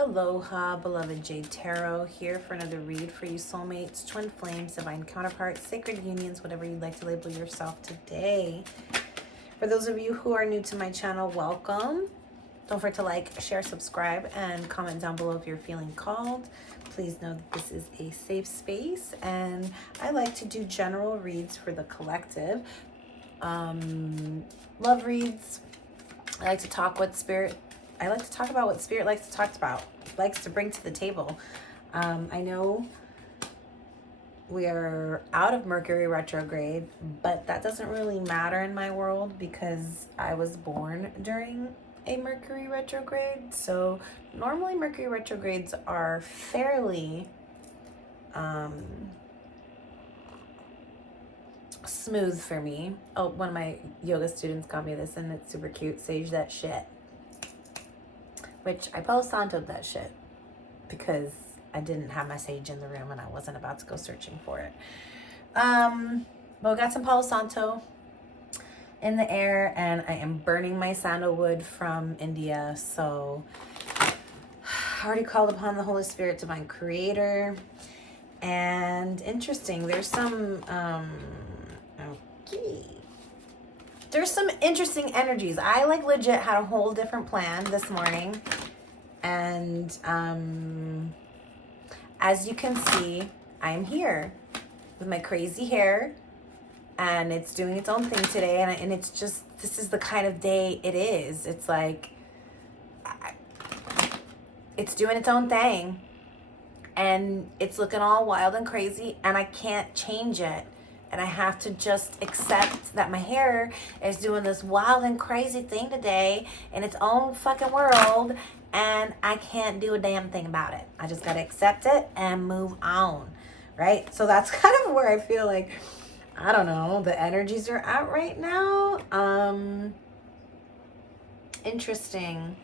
Aloha, beloved Jade Tarot, here for another read for you soulmates, twin flames, divine counterparts, sacred unions, whatever you'd like to label yourself today. For those of you who are new to my channel, welcome. Don't forget to like, share, subscribe, and comment down below if you're feeling called. Please know that this is a safe space, and I like to do general reads for the collective. Love reads. I like to talk about what spirit likes to talk about, likes to bring to the table. I know we are out of Mercury retrograde, but that doesn't really matter in my world because I was born during a Mercury retrograde. So normally Mercury retrogrades are fairly smooth for me. Oh, one of my yoga students got me this and it's super cute. Sage that shit. Which I Palo Santo'd that shit because I didn't have my sage in the room and I wasn't about to go searching for it. But we got some Palo Santo in the air and I am burning my sandalwood from India. So I already called upon the Holy Spirit, Divine Creator. And interesting, there's some, there's some interesting energies. I legit had a whole different plan this morning. And as you can see, I'm here with my crazy hair. And it's doing its own thing today. And it's just, this is the kind of day it is. It's like, it's doing its own thing. And it's looking all wild and crazy. And I can't change it. And I have to just accept that my hair is doing this wild and crazy thing today in its own fucking world. And I can't do a damn thing about it. I just got to accept it and move on. Right? So that's kind of where I feel like, I don't know, the energies are at right now. Interesting.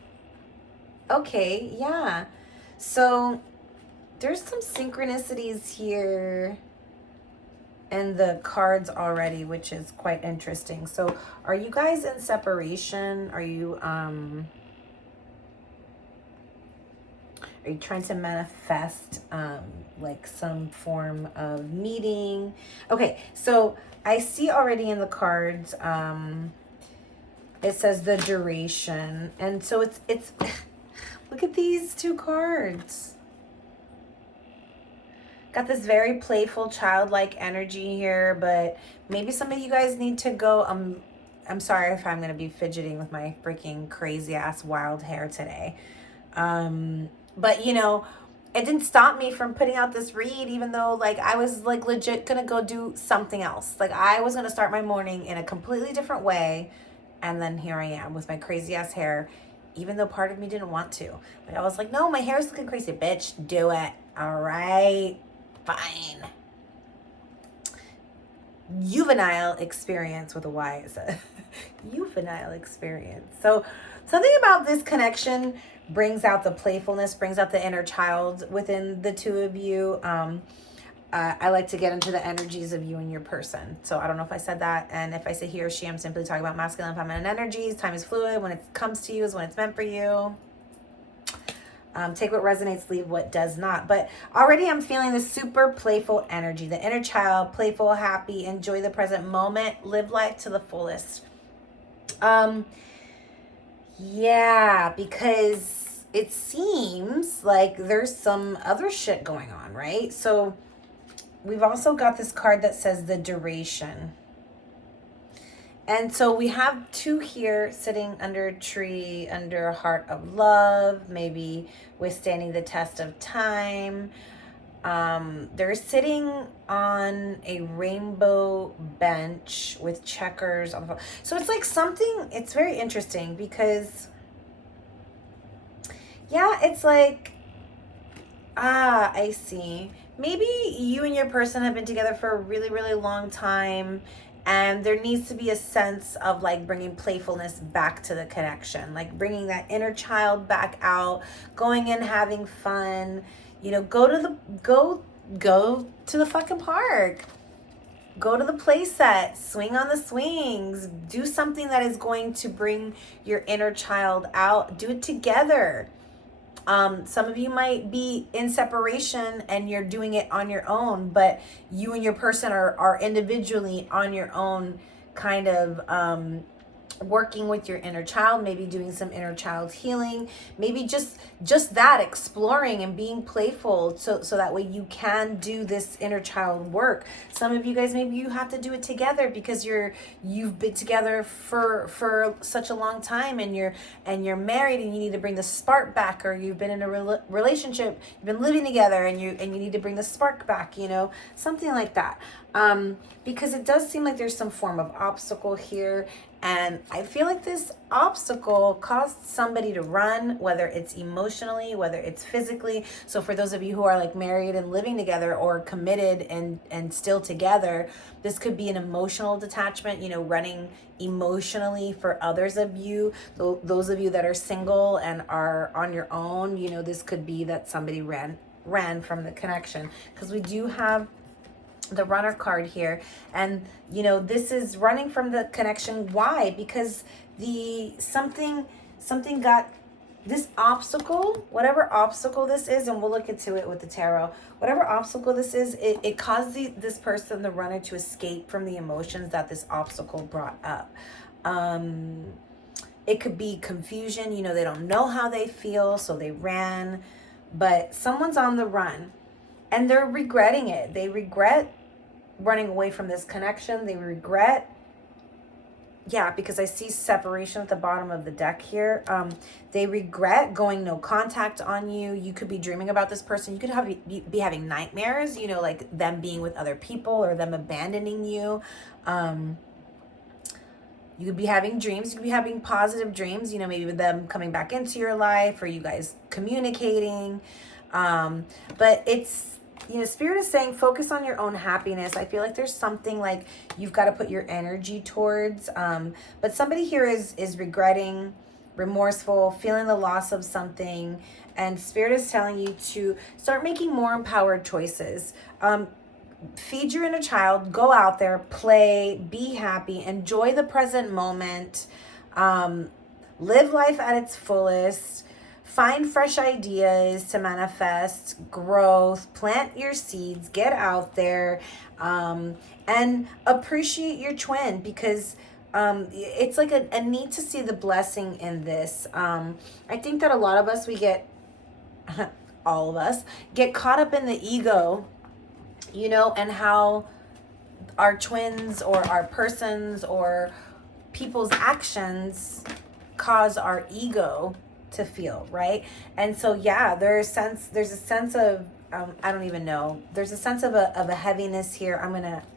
Okay, yeah. So there's some synchronicities here and the cards already, which is quite interesting. So are you guys in separation? Are you trying to manifest like some form of meeting? Okay, so I see already in the cards it says the duration, and so it's look at these two cards. Got this very playful, childlike energy here, but maybe some of you guys need to go. I'm sorry if I'm going to be fidgeting with my freaking crazy ass wild hair today. But you know, it didn't stop me from putting out this read, even though I was legit going to go do something else. I was going to start my morning in a completely different way. And then here I am with my crazy ass hair, even though part of me didn't want to. I was like, no, my hair's looking crazy. Bitch, do it. All right. Fine. Juvenile experience with a Y, is it? Juvenile experience. So something about this connection brings out the playfulness, brings out the inner child within the two of you. I like to get into the energies of you and your person. So I don't know if I said that. And if I say he or she, I'm simply talking about masculine and feminine energies. Time is fluid. When it comes to you is when it's meant for you. Take what resonates, leave what does not. But already I'm feeling this super playful energy. The inner child, playful, happy, enjoy the present moment, live life to the fullest. Yeah, because it seems like there's some other shit going on, right? So we've also got this card that says the duration. And so we have two here sitting under a tree, under a heart of love, maybe withstanding the test of time. They're sitting on a rainbow bench with checkers on the floor. So it's something, it's very interesting because, yeah, it's I see. Maybe you and your person have been together for a really, really long time. And there needs to be a sense of bringing playfulness back to the connection, bringing that inner child back out, going and having fun. You know, go to the fucking park, go to the play set, swing on the swings, do something that is going to bring your inner child out. Do it together. Some of you might be in separation and you're doing it on your own, but you and your person are individually on your own, kind of working with your inner child, maybe doing some inner child healing, maybe just that, exploring and being playful, so that way you can do this inner child work. Some of you guys, maybe you have to do it together because you've been together for such a long time, and you're married, and you need to bring the spark back, or you've been in a relationship, you've been living together, and you need to bring the spark back, something like that. Because it does seem like there's some form of obstacle here. And I feel like this obstacle caused somebody to run, whether it's emotionally, whether it's physically. So for those of you who are like married and living together, or committed and still together, this could be an emotional detachment, running emotionally. For others of you, those of you that are single and are on your own, this could be that somebody ran from the connection, because we do have the runner card here. And this is running from the connection. Why? Because something got this obstacle, whatever obstacle this is, and we'll look into it with the tarot. Whatever obstacle this is, it caused this person, the runner, to escape from the emotions that this obstacle brought up. It could be confusion, they don't know how they feel, so they ran. But someone's on the run and they're regretting it. They regret running away from this connection. They regret, because I see separation at the bottom of the deck here. They regret going no contact on you. You could be dreaming about this person. You could be having nightmares, like them being with other people or them abandoning you. You could be having dreams. You could be having positive dreams, maybe with them coming back into your life, or you guys communicating. But it's, Spirit is saying focus on your own happiness. I feel like there's something like you've got to put your energy towards. But somebody here is regretting, remorseful, feeling the loss of something. And Spirit is telling you to start making more empowered choices. Feed your inner child. Go out there, play, be happy, enjoy the present moment. Live life at its fullest. Find fresh ideas to manifest growth, plant your seeds, get out there, and appreciate your twin, because it's like a need to see the blessing in this. I think that a lot of us, all of us, get caught up in the ego, and how our twins or our persons or people's actions cause our ego to feel, right? And so there's a sense of I don't even know, there's a sense of a heaviness here.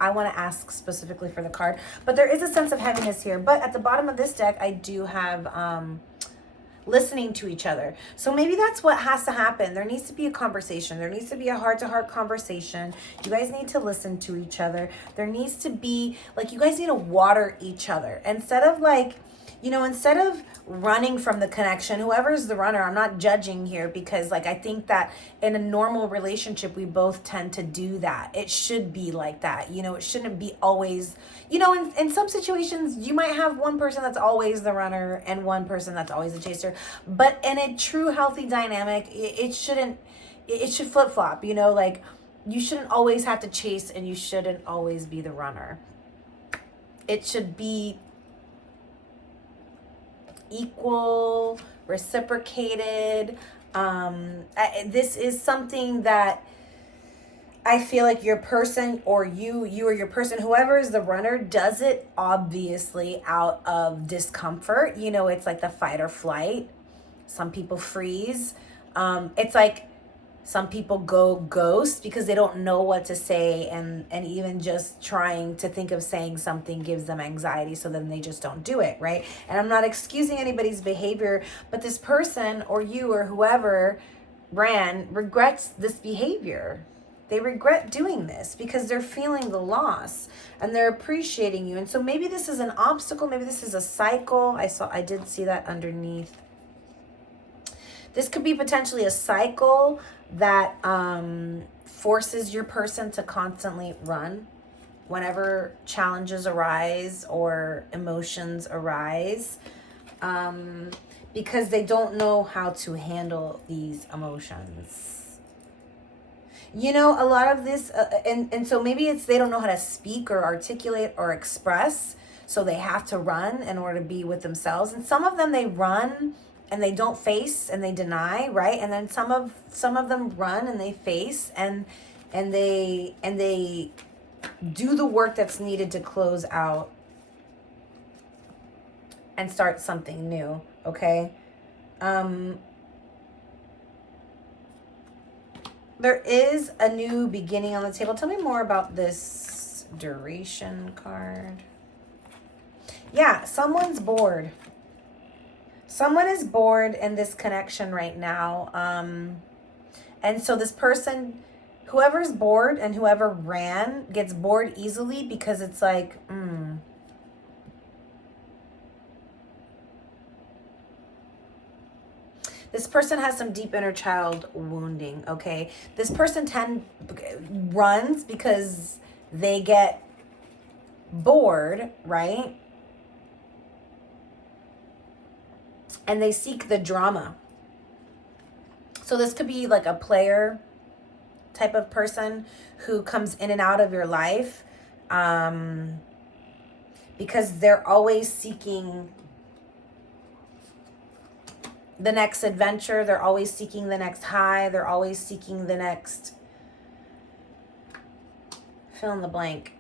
I want to ask specifically for the card, but there is a sense of heaviness here. But at the bottom of this deck, I do have listening to each other. So maybe that's what has to happen. There needs to be a conversation. There needs to be a heart-to-heart conversation. You guys need to listen to each other. There needs to be, like, you guys need to water each other. Instead of running from the connection, whoever's the runner, I'm not judging here, because I think that in a normal relationship, we both tend to do that. It should be like that. It shouldn't be always, in some situations, you might have one person that's always the runner and one person that's always the chaser. But in a true healthy dynamic, it should flip-flop, you shouldn't always have to chase and you shouldn't always be the runner. It should be equal, reciprocated. This is something that I feel like your person, or you or your person, whoever is the runner, does it obviously out of discomfort. It's like the fight or flight. Some people freeze. It's like some people go ghost because they don't know what to say, and even just trying to think of saying something gives them anxiety, so then they just don't do it, right? And I'm not excusing anybody's behavior, but this person or you or whoever ran regrets this behavior. They regret doing this because they're feeling the loss and they're appreciating you. And so maybe this is an obstacle, maybe this is a cycle. I did see that underneath. This could be potentially a cycle that forces your person to constantly run whenever challenges arise or emotions arise. because they don't know how to handle these emotions. You know, a lot of this, and so maybe it's they don't know how to speak or articulate or express, so they have to run in order to be with themselves. And some of them, they run and they don't face and they deny, right? And then some of them run and they face and they do the work that's needed to close out and start something new, okay? There is a new beginning on the table. Tell me more about this duration card. Yeah, someone's bored. Someone is bored in this connection right now. And so this person, whoever's bored and whoever ran, gets bored easily because it's like, this person has some deep inner child wounding, okay? This person runs because they get bored, right? And they seek the drama. So this could be like a player type of person who comes in and out of your life, because they're always seeking the next adventure. They're always seeking the next high. They're always seeking the next fill in the blank.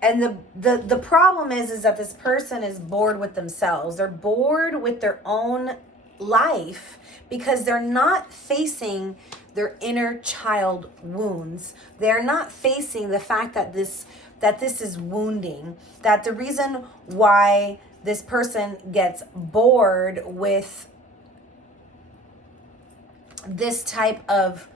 And the problem is that this person is bored with themselves. They're bored with their own life because they're not facing their inner child wounds. They're not facing the fact that this is wounding, that the reason why this person gets bored with this type of,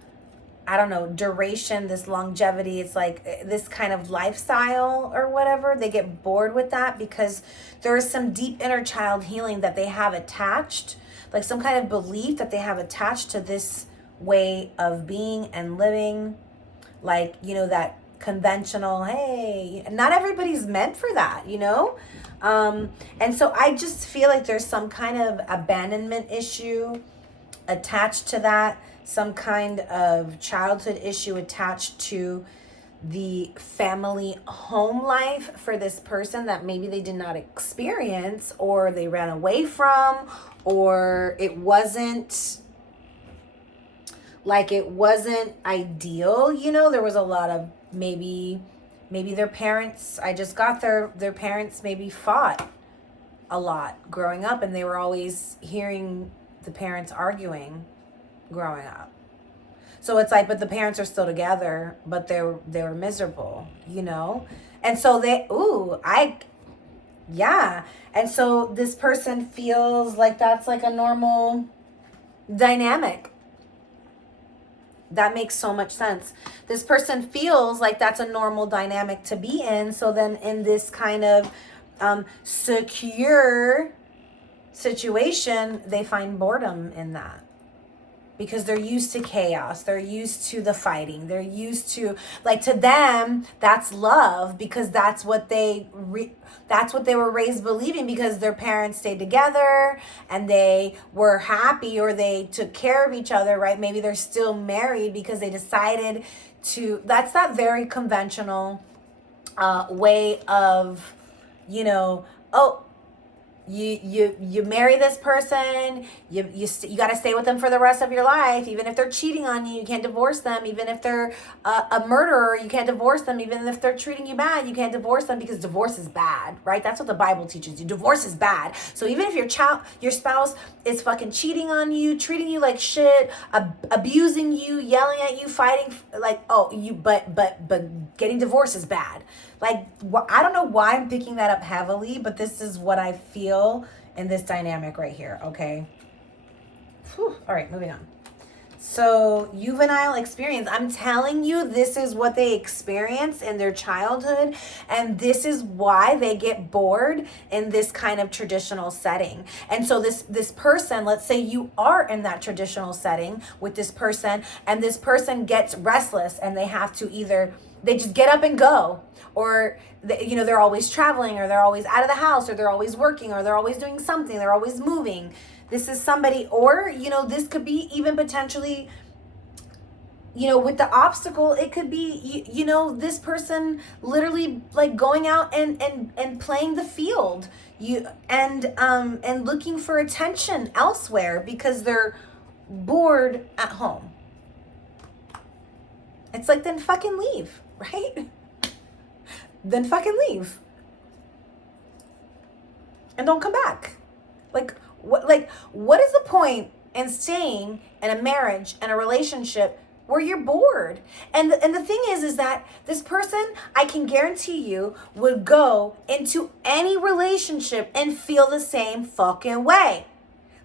I don't know, duration, this longevity, it's like this kind of lifestyle or whatever. They get bored with that because there is some deep inner child healing that they have attached, like some kind of belief that they have attached to this way of being and living. Like, you know, that conventional, hey, not everybody's meant for that, you know? And so I just feel like there's some kind of abandonment issue attached to that, some kind of childhood issue attached to the family home life for this person that maybe they did not experience, or they ran away from, or it wasn't ideal. You know, there was a lot of maybe their parents, their parents maybe fought a lot growing up, and they were always hearing the parents arguing growing up. So it's like, but the parents are still together, but they were miserable, you know? And so and so this person feels like that's like a normal dynamic. That makes so much sense. This person feels like that's a normal dynamic to be in. So then in this kind of secure situation, they find boredom in that because they're used to chaos. They're used to the fighting. They're used to, like, to them, that's love because that's what they were raised believing, because their parents stayed together and they were happy, or they took care of each other, right? Maybe they're still married because they decided to. That's that very conventional way of, you know, oh, you marry this person, you got to stay with them for the rest of your life. Even if they're cheating on you, you can't divorce them. Even if they're a murderer, you can't divorce them. Even if they're treating you bad, you can't divorce them, because divorce is bad, right? That's what the Bible teaches you. Divorce is bad. So even if your spouse is fucking cheating on you, treating you like shit, abusing you, yelling at you, fighting, like, but getting divorced is bad. Like, I don't know why I'm picking that up heavily, but this is what I feel in this dynamic right here, okay? Whew. All right, moving on. So, juvenile experience. I'm telling you, this is what they experience in their childhood, and this is why they get bored in this kind of traditional setting. And so this person, let's say you are in that traditional setting with this person, and this person gets restless, and they have to either they just get up and go, or they're always traveling, or they're always out of the house, or they're always working, or they're always doing something, they're always moving. This is somebody, or this could be even potentially, with the obstacle, it could be, this person literally like going out and playing the field, and looking for attention elsewhere because they're bored at home. It's like, then fucking leave, right? Then fucking leave. And don't come back. What is the point in staying in a marriage and a relationship where you're bored? And the thing is that this person, I can guarantee you, would go into any relationship and feel the same fucking way.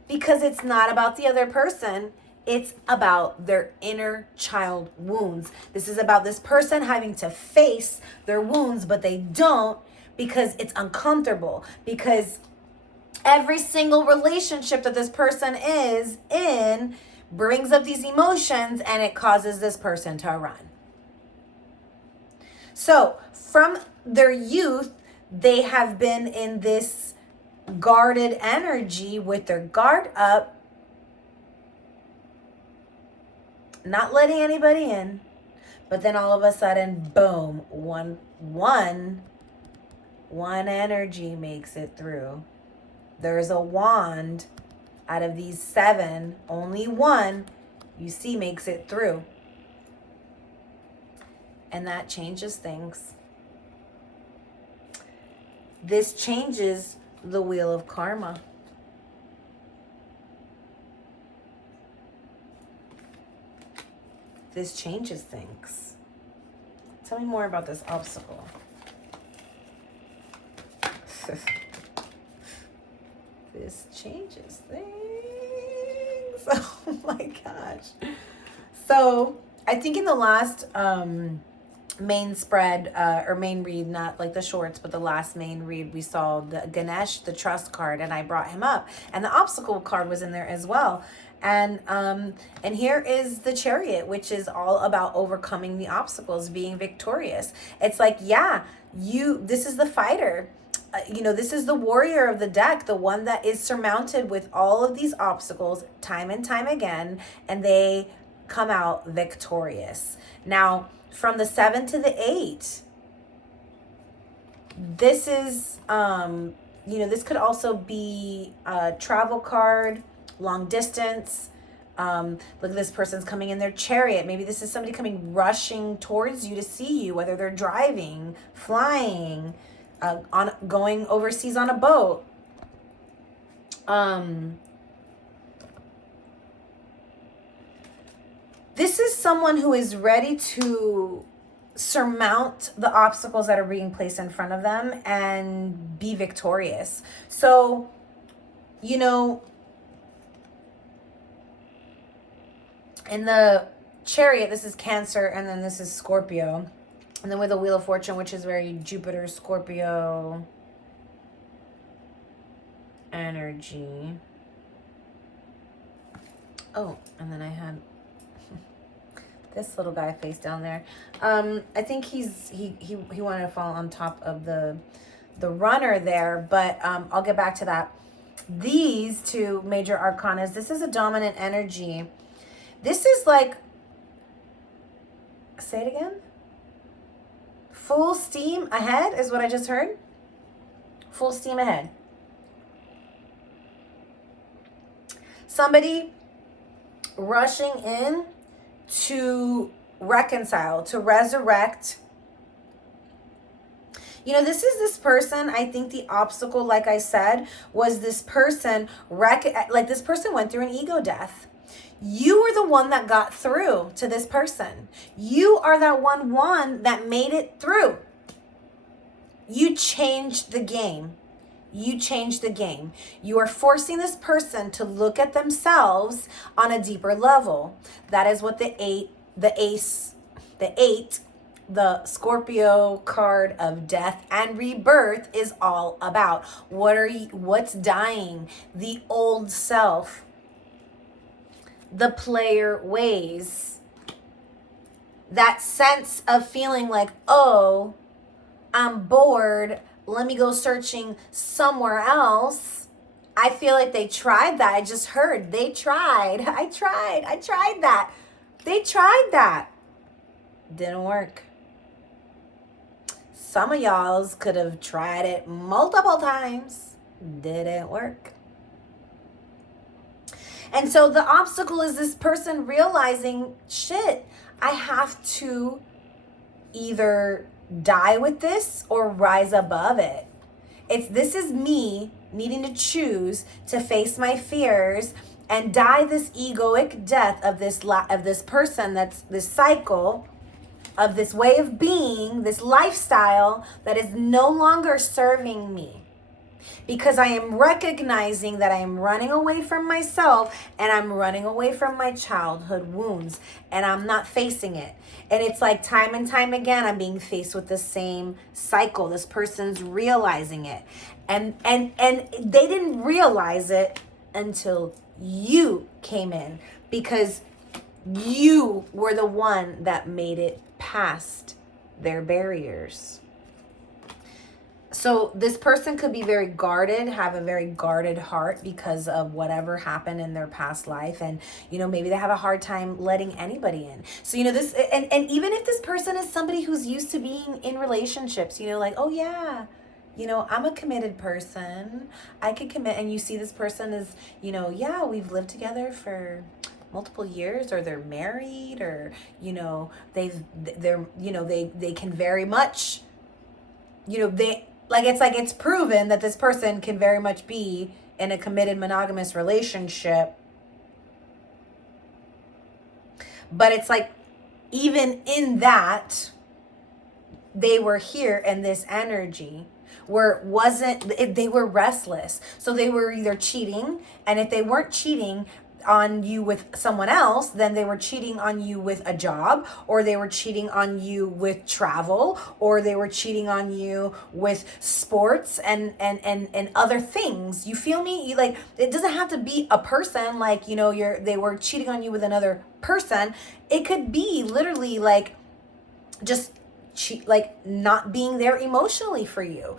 Because it's not about the other person. It's about their inner child wounds. This is about this person having to face their wounds, but they don't, because it's uncomfortable. Because every single relationship that this person is in brings up these emotions, and it causes this person to run. So from their youth, they have been in this guarded energy with their guard up, not letting anybody in. But then all of a sudden, boom, one energy makes it through. There's a wand. Out of these 7, only one you see makes it through. And that changes things. This changes the wheel of karma. This changes things. Tell me more about this obstacle. This changes things. Oh my gosh. So I think in the last main spread, or main read, not like the shorts, but the last main read, we saw the Ganesh, the trust card, and I brought him up. And the obstacle card was in there as well. And here is the Chariot, which is all about overcoming the obstacles, being victorious. It's like, this is the fighter. This is the warrior of the deck, the one that is surmounted with all of these obstacles time and time again, and they come out victorious. Now, from the 7 to the 8, this is, this could also be a travel card, long distance. Look at this person's coming in their chariot. Maybe this is somebody coming rushing towards you to see you, whether they're driving, flying, going overseas on a boat. This is someone who is ready to surmount the obstacles that are being placed in front of them and be victorious. So, in the Chariot, this is Cancer, and then this is Scorpio. And then with the Wheel of Fortune, which is very Jupiter, Scorpio energy. Oh, and then I had this little guy face down there. I think he wanted to fall on top of the runner there, but I'll get back to that. These 2 major arcanas, this is a dominant energy. This is like, say it again. Full steam ahead is what I just heard. Full steam ahead. Somebody rushing in to reconcile, to resurrect. This person, I think the obstacle, like I said, was this person, this person went through an ego death. You were the one that got through to this person. You are that one that made it through. You changed the game. You changed the game. You are forcing this person to look at themselves on a deeper level. That is what the 8, the Scorpio card of death and rebirth is all about. What's dying? The old self. The player ways. that sense of feeling like, oh, I'm bored, let me go searching somewhere else. I feel like they tried that. I just heard they tried. I tried that. They tried that. Didn't work. Some of y'all's could have tried it multiple times. Didn't work. And so the obstacle is this person realizing, shit, I have to either die with this or rise above it. This is me needing to choose to face my fears and die this egoic death of this person, that's this cycle of this way of being, this lifestyle that is no longer serving me. Because I am recognizing that I am running away from myself and I'm running away from my childhood wounds and I'm not facing it. And it's like time and time again, I'm being faced with the same cycle. This person's realizing it. And they didn't realize it until you came in, because you were the one that made it past their barriers. So this person could be very guarded, have a very guarded heart because of whatever happened in their past life. And, maybe they have a hard time letting anybody in. So, this, and even if this person is somebody who's used to being in relationships, like, oh yeah, I'm a committed person. I could commit. And you see this person is, yeah, we've lived together for multiple years, or they're married, or, they can very much, it's proven that this person can very much be in a committed monogamous relationship. But it's like, even in that, they were here in this energy where they were restless. So they were either cheating, and if they weren't cheating on you with someone else, then they were cheating on you with a job, or they were cheating on you with travel, or they were cheating on you with sports and other things. You feel me? It doesn't have to be a person, they were cheating on you with another person. It could be literally just not being there emotionally for you.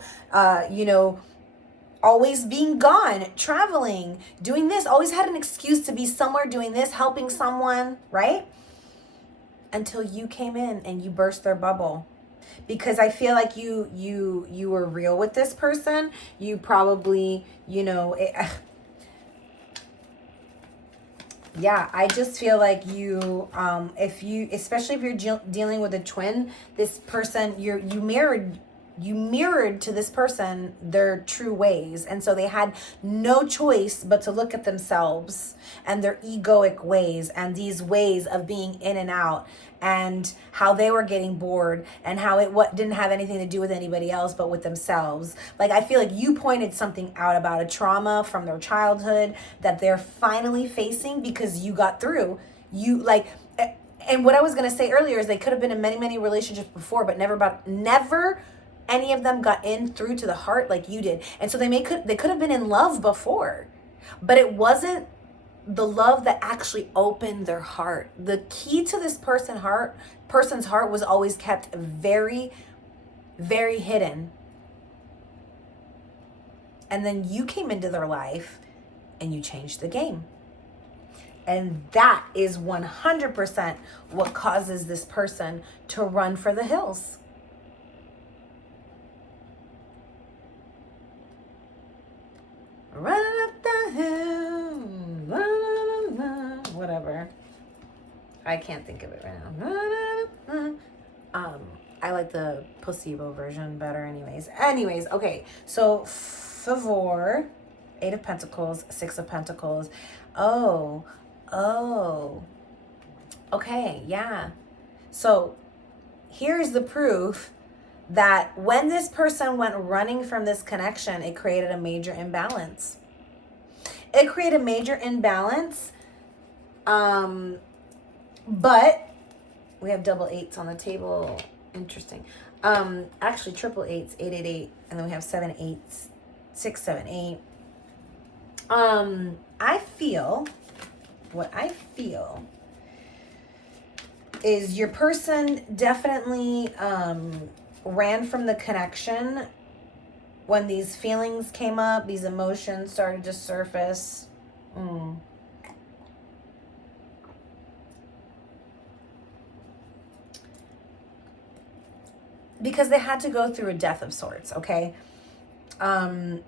Always being gone, traveling, doing this, always had an excuse to be somewhere doing this, helping someone, right? Until you came in and you burst their bubble. Because I feel like you were real with this person. You probably, yeah, I just feel like you, especially if you're dealing with a twin, this person, you mirrored to this person their true ways. And so they had no choice but to look at themselves and their egoic ways and these ways of being in and out, and how they were getting bored, and how it didn't have anything to do with anybody else but with themselves. I feel like you pointed something out about a trauma from their childhood that they're finally facing because you got through. And what I was going to say earlier is they could have been in many, many relationships before, but never any of them got in through to the heart like you did. And so they could have been in love before, but it wasn't the love that actually opened their heart. The key to this person's heart was always kept very, very hidden. And then you came into their life and you changed the game. And that is 100% what causes this person to run for the hills. Run up the hill, la, la, la, whatever. I can't think of it right now. La, la, la. I like the placebo version better anyways. Okay, so favor, 8 of Pentacles, 6 of Pentacles. Oh, okay, yeah. So here's the proof that when this person went running from this connection, it created a major imbalance. But we have double 8s on the table. Interesting. Actually triple 8s, 888, and then we have 7 8s, 6 7 8. What I feel is your person definitely ran from the connection when these feelings came up, these emotions started to surface. Because they had to go through a death of sorts, okay? And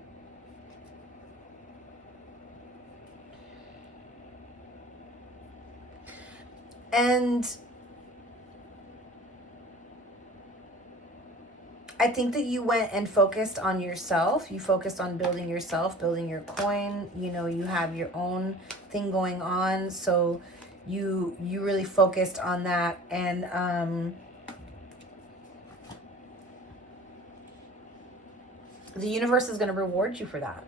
I think that you went and focused on yourself. You focused on building yourself, building your coin. You know, you have your own thing going on. So you really focused on that. And the universe is going to reward you for that.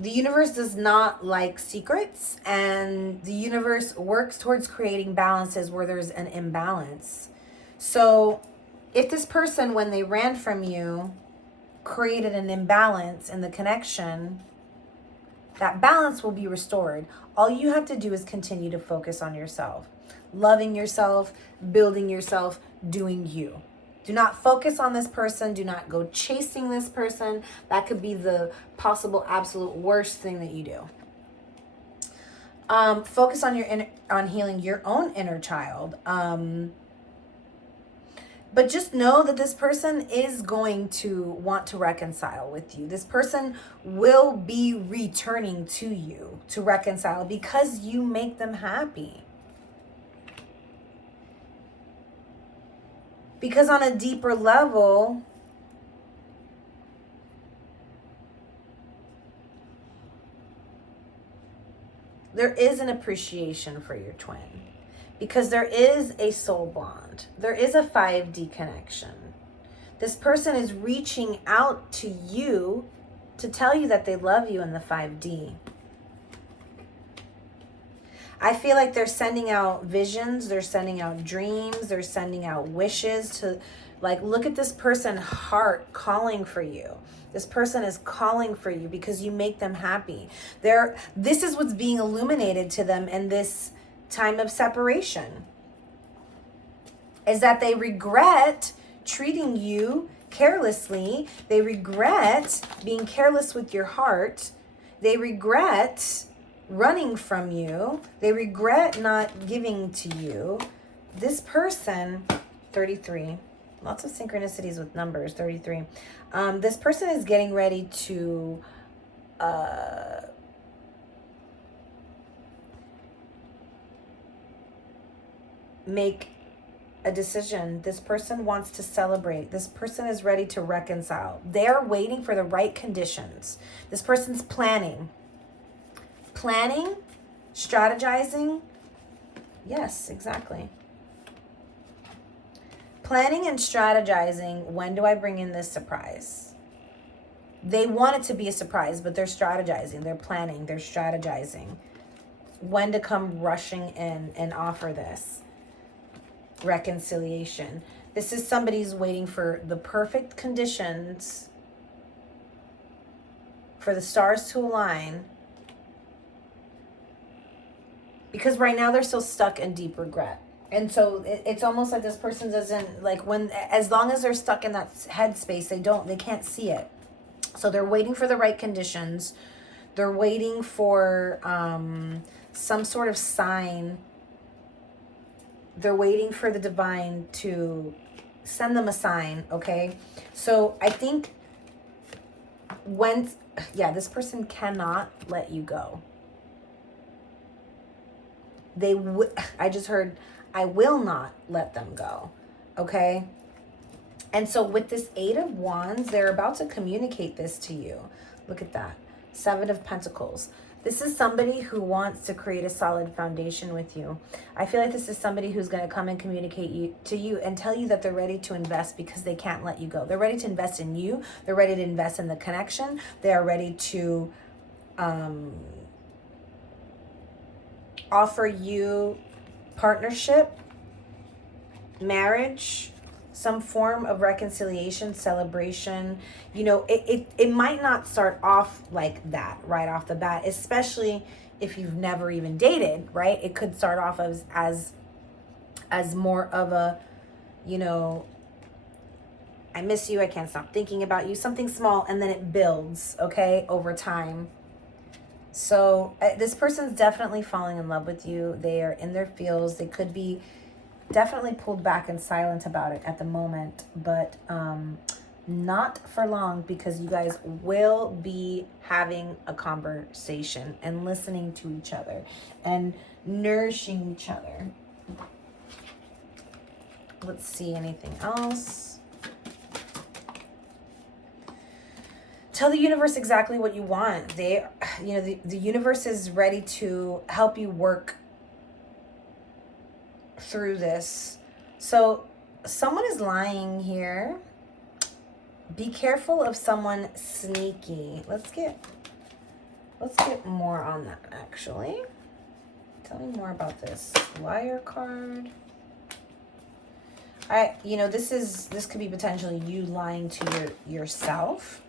The universe does not like secrets, and the universe works towards creating balances where there's an imbalance. So if this person, when they ran from you, created an imbalance in the connection, that balance will be restored. All you have to do is continue to focus on yourself, loving yourself, building yourself, doing you. Do not focus on this person. Do not go chasing this person. That could be the possible absolute worst thing that you do. Focus on on healing your own inner child. But just know that this person is going to want to reconcile with you. This person will be returning to you to reconcile because you make them happy. Because on a deeper level, there is an appreciation for your twin. Because there is a soul bond. There is a 5D connection. This person is reaching out to you to tell you that they love you in the 5D. I feel like they're sending out visions, they're sending out dreams, they're sending out wishes to, like, look at this person's heart calling for you. This person is calling for you because you make them happy. This is what's being illuminated to them in this time of separation, is that they regret treating you carelessly. They regret being careless with your heart. They regret running from you. They regret not giving to you. This person, 33, lots of synchronicities with numbers, 33. This person is getting ready to make a decision. This person wants to celebrate. This person is ready to reconcile. They're waiting for the right conditions. This person's planning, strategizing. Yes, exactly. Planning and strategizing. When do I bring in this surprise? They want it to be a surprise, but they're strategizing, they're planning, they're strategizing when to come rushing in and offer this reconciliation. This is somebody's waiting for the perfect conditions, for the stars to align, because right now they're still stuck in deep regret. And so it's almost like this person doesn't, like, as long as they're stuck in that headspace, they can't see it. So they're waiting for the right conditions. They're waiting for some sort of sign. They're waiting for the divine to send them a sign, okay? So I think this person cannot let you go. I just heard, I will not let them go, okay? And so with this 8 of Wands, they're about to communicate this to you. Look at that. 7 of Pentacles. This is somebody who wants to create a solid foundation with you. I feel like this is somebody who's going to come and communicate to you and tell you that they're ready to invest because they can't let you go. They're ready to invest in you. They're ready to invest in the connection. They are ready to offer you partnership, marriage, some form of reconciliation, celebration. You know, it might not start off like that right off the bat, especially if you've never even dated, right? It could start off as more of a, you know, I miss you, I can't stop thinking about you, something small, and then it builds, okay, over time. So this person's definitely falling in love with you. They are in their feels. They could be definitely pulled back and silent about it at the moment, but not for long, because you guys will be having a conversation and listening to each other and nourishing each other. Let's see, anything else? Tell the universe exactly what you want. They, you know, the universe is ready to help you work through this. So someone is lying here. Be careful of someone sneaky. Let's get more on that, actually. Tell me more about this liar card. You know, this could be potentially you lying to yourself.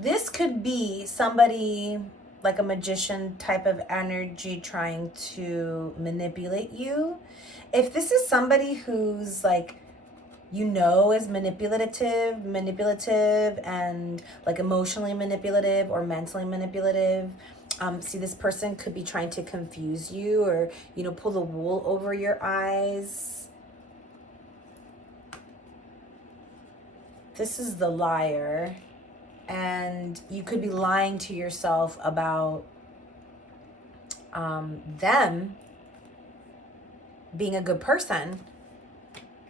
This could be somebody like a magician type of energy trying to manipulate you. If this is somebody who's like, you know, is manipulative and like emotionally manipulative or mentally manipulative, see, this person could be trying to confuse you or, you know, pull the wool over your eyes. This is the liar. And you could be lying to yourself about them being a good person.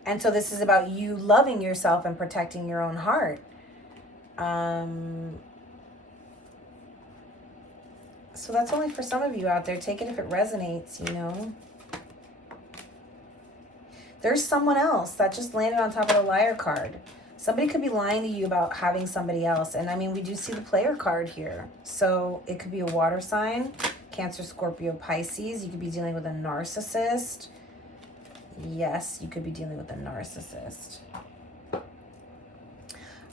And so this is about you loving yourself and protecting your own heart. So that's only for some of you out there. Take it if it resonates, you know. There's someone else that just landed on top of the liar card. Somebody could be lying to you about having somebody else. And I mean, we do see the player card here. So it could be a water sign, Cancer, Scorpio, Pisces. You could be dealing with a narcissist. Yes, you could be dealing with a narcissist. All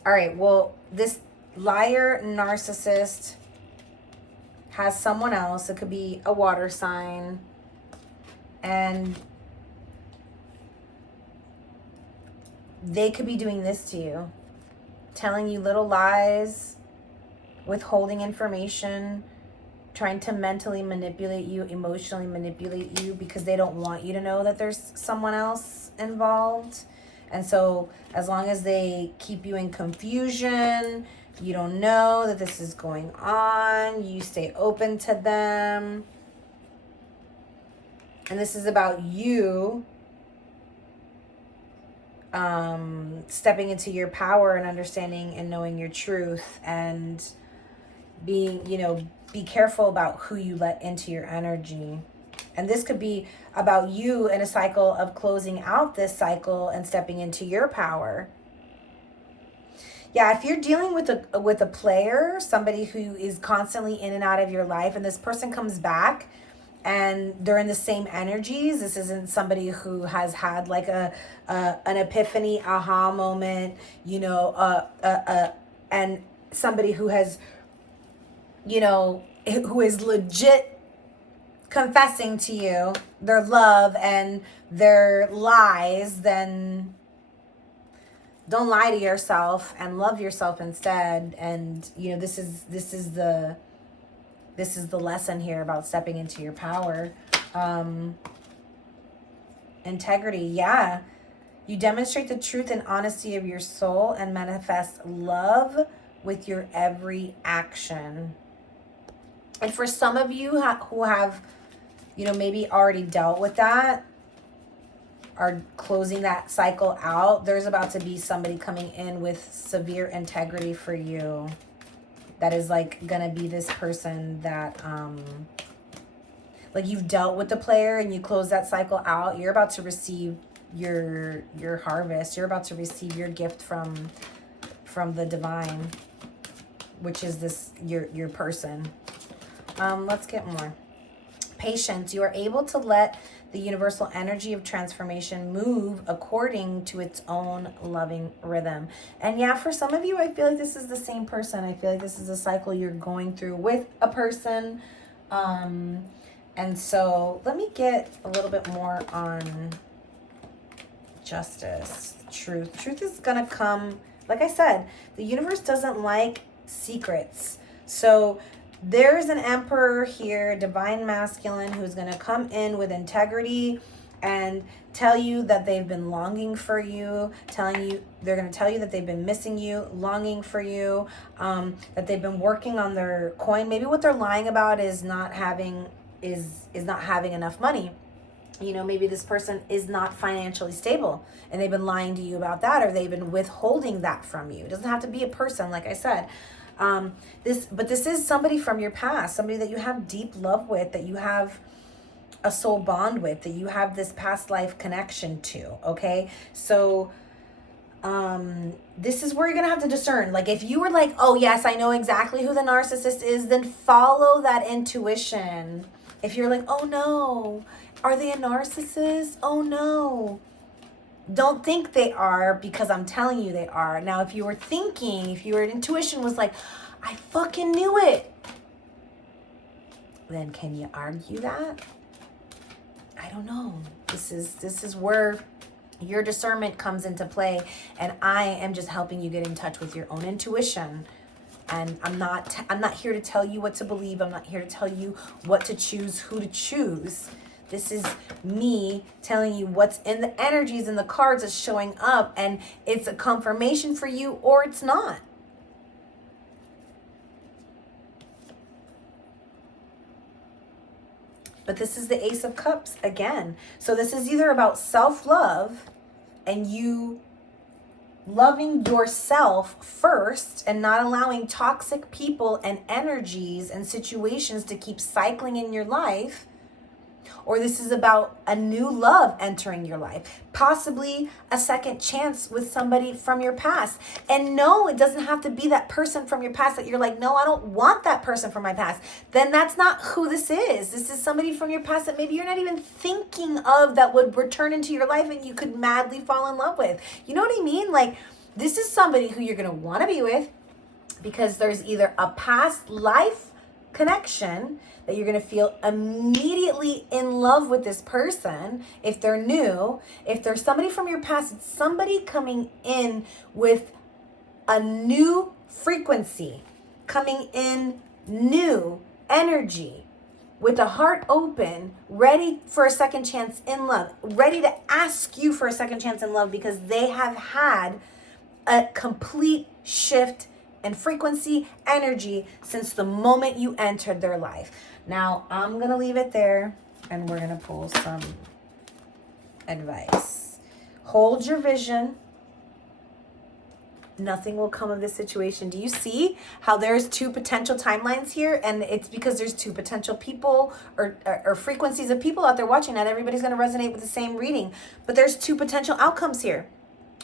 right, well, this liar narcissist has someone else. It could be a water sign. And they could be doing this to you, telling you little lies, withholding information, trying to mentally manipulate you, emotionally manipulate you, because they don't want you to know that there's someone else involved. And so as long as they keep you in confusion, you don't know that this is going on, you stay open to them. And this is about you stepping into your power and understanding and knowing your truth, and being, you know, be careful about who you let into your energy. And this could be about you in a cycle of closing out this cycle and stepping into your power. Yeah, if you're dealing with a player, somebody who is constantly in and out of your life, and this person comes back and they're in the same energies. This isn't somebody who has had like an epiphany, aha moment, you know, and somebody who has, you know, who is legit confessing to you their love and their lies. Then don't lie to yourself and love yourself instead. And, you know, this is the lesson here about stepping into your power. Integrity, yeah. You demonstrate the truth and honesty of your soul and manifest love with your every action. And for some of you who have, you know, maybe already dealt with that, are closing that cycle out, there's about to be somebody coming in with severe integrity for you. That is like gonna be this person that like you've dealt with the player and you close that cycle out. You're about to receive your harvest. You're about to receive your gift from the divine. which is this your person. Let's get more. Patience. You are able to let the universal energy of transformation move according to its own loving rhythm. And yeah, for some of you, I feel like this is the same person. I feel like this is a cycle you're going through with a person. And so let me get a little bit more on justice, truth. Truth is going to come, like I said, the universe doesn't like secrets. So there's an emperor here, divine masculine, who's going to come in with integrity and tell you that they've been longing for you, they're going to tell you that they've been missing you, longing for you, that they've been working on their coin. Maybe what they're lying about is not having enough money. You know, maybe this person is not financially stable and they've been lying to you about that, or they've been withholding that from you. It doesn't have to be a person, like I said. This is somebody from your past, somebody that you have deep love with, that you have a soul bond with, that you have this past life connection to. Okay. So, this is where you're going to have to discern. Like, if you were like, oh yes, I know exactly who the narcissist is, then follow that intuition. If you're like, oh no, are they a narcissist? Oh no. Don't think they are, because I'm telling you they are. Now, if your intuition was like, I fucking knew it, then can you argue that? I don't know. This is where your discernment comes into play, and I am just helping you get in touch with your own intuition. And I'm not here to tell you what to believe. I'm not here to tell you what to choose, who to choose. This is me telling you what's in the energies and the cards that's showing up, and it's a confirmation for you or it's not. But this is the Ace of Cups again. So this is either about self-love and you loving yourself first and not allowing toxic people and energies and situations to keep cycling in your life, or this is about a new love entering your life, possibly a second chance with somebody from your past. And no, it doesn't have to be that person from your past that you're like, no, I don't want that person from my past. Then that's not who this is. This is somebody from your past that maybe you're not even thinking of, that would return into your life and you could madly fall in love with. You know what I mean? Like, this is somebody who you're going to want to be with, because there's either a past life connection that you're going to feel immediately in love with this person if they're new. If there's somebody from your past, it's somebody coming in with a new frequency, coming in new energy, with a heart open, ready for a second chance in love, ready to ask you for a second chance in love, because they have had a complete shift and frequency, energy, since the moment you entered their life. Now, I'm going to leave it there, and we're going to pull some advice. Hold your vision. Nothing will come of this situation. Do you see how there's two potential timelines here? And it's because there's two potential people or frequencies of people out there watching. Not everybody's going to resonate with the same reading, but there's two potential outcomes here.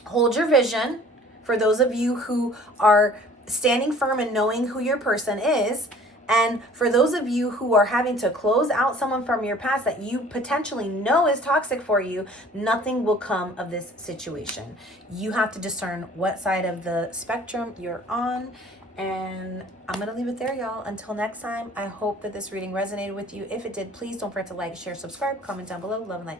Hold your vision for those of you who are standing firm and knowing who your person is. And for those of you who are having to close out someone from your past that you potentially know is toxic for you, nothing will come of this situation. You have to discern what side of the spectrum you're on. And I'm going to leave it there, y'all. Until next time, I hope that this reading resonated with you. If it did, please don't forget to like, share, subscribe, comment down below. Love and light.